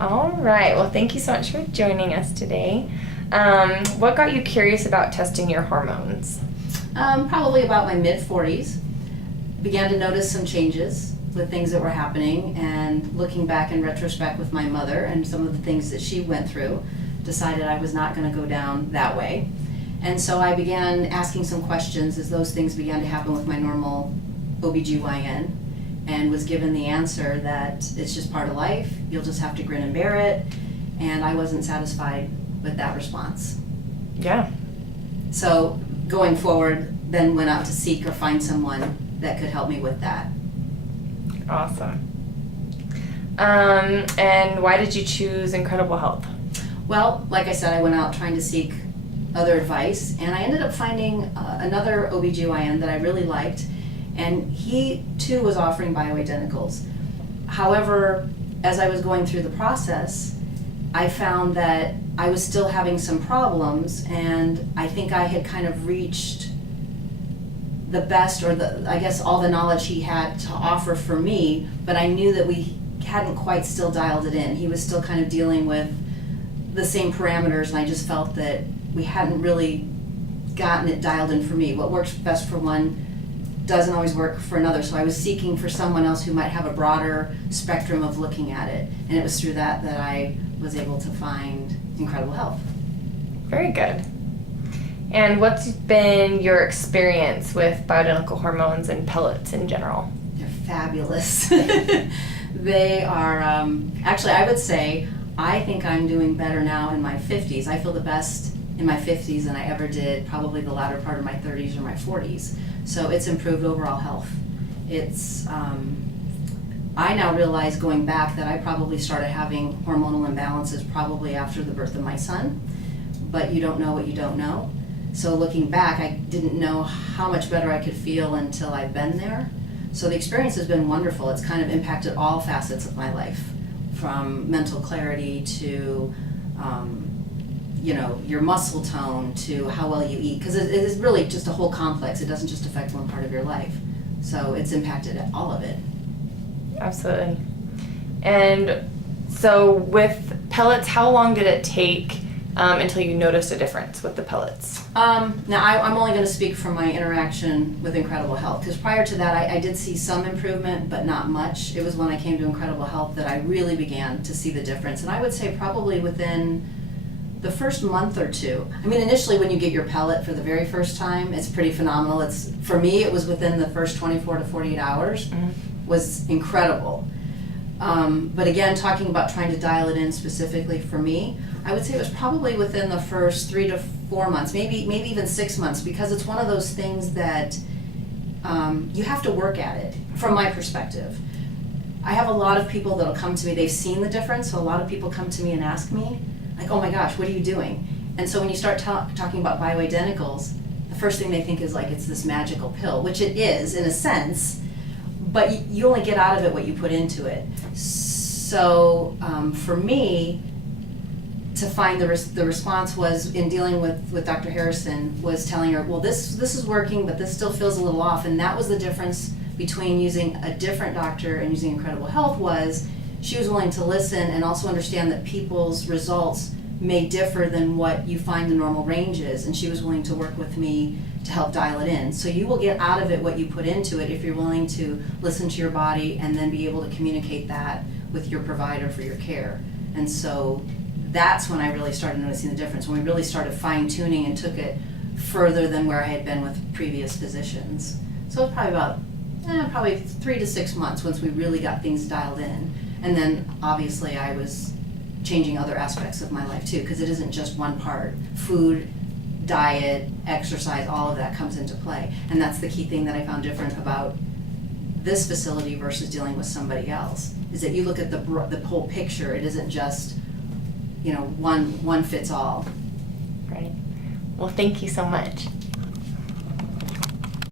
All right. Well, thank you so much for joining us today. What got you curious about testing your hormones? Probably about my mid-40s. Began to notice some changes with things that were happening, and looking back in retrospect with my mother and some of the things that she went through, decided I was not going to go down that way. And so I began asking some questions as those things began to happen with my normal OBGYN, and was given the answer that it's just part of life, you'll just have to grin and bear it, and I wasn't satisfied with that response. Yeah. So going forward, then went out to seek or find someone that could help me with that. Awesome. And why did you choose Incredible Health? Well, like I said, I went out trying to seek other advice, and I ended up finding another OBGYN that I really liked, and he too was offering bioidenticals. However, as I was going through the process, I found that I was still having some problems, and I think I had kind of reached the best, or I guess all the knowledge he had to offer for me, but I knew that we hadn't quite still dialed it in. He was still kind of dealing with the same parameters, and I just felt that we hadn't really gotten it dialed in for me. What works best for one doesn't always work for another, so I was seeking for someone else who might have a broader spectrum of looking at it, and it was through that I was able to find Incredible Health. Very good. And what's been your experience with bioidentical hormones and pellets in general? They're fabulous. They are, actually I would say, I think I'm doing better now in my 50s. I feel the best in my 50s than I ever did probably the latter part of my 30s or my 40s. So it's improved overall health. It's, I now realize going back that I probably started having hormonal imbalances probably after the birth of my son, but you don't know what you don't know. So looking back, I didn't know how much better I could feel until I've been there. So the experience has been wonderful. It's kind of impacted all facets of my life, from mental clarity to your muscle tone to how well you eat, because it is really just a whole complex. It doesn't just affect one part of your life. So it's impacted all of it. Absolutely. And so with pellets, how long did it take until you noticed a difference with the pellets? Now I'm only going to speak from my interaction with Incredible Health, because prior to that I did see some improvement, but not much. It was when I came to Incredible Health that I really began to see the difference, and I would say probably within the first month or two. I mean, initially when you get your pellet for the very first time, it's pretty phenomenal. For me, it was within the first 24 to 48 hours, was incredible. But again, talking about trying to dial it in specifically for me, I would say it was probably within the first 3 to 4 months, maybe even 6 months, because it's one of those things that you have to work at it, from my perspective. I have a lot of people that'll come to me, they've seen the difference, so a lot of people come to me and ask me, like, oh my gosh, what are you doing? And so when you start talking about bioidenticals, the first thing they think is like it's this magical pill, which it is in a sense, but you only get out of it what you put into it. So for me, to find the response was in dealing with Dr. Harrison, was telling her, well, this is working, but this still feels a little off. And that was the difference between using a different doctor and using Incredible Health, was she was willing to listen and also understand that people's results may differ than what you find the normal range is, and she was willing to work with me to help dial it in. So you will get out of it what you put into it if you're willing to listen to your body and then be able to communicate that with your provider for your care. And so that's when I really started noticing the difference, when we really started fine-tuning and took it further than where I had been with previous physicians. So it was probably about probably 3 to 6 months once we really got things dialed in. And then obviously I was changing other aspects of my life too, because it isn't just one part. Food, diet, exercise, all of that comes into play. And that's the key thing that I found different about this facility versus dealing with somebody else, is that you look at the whole picture. It isn't just, one fits all. Right. Well, thank you so much.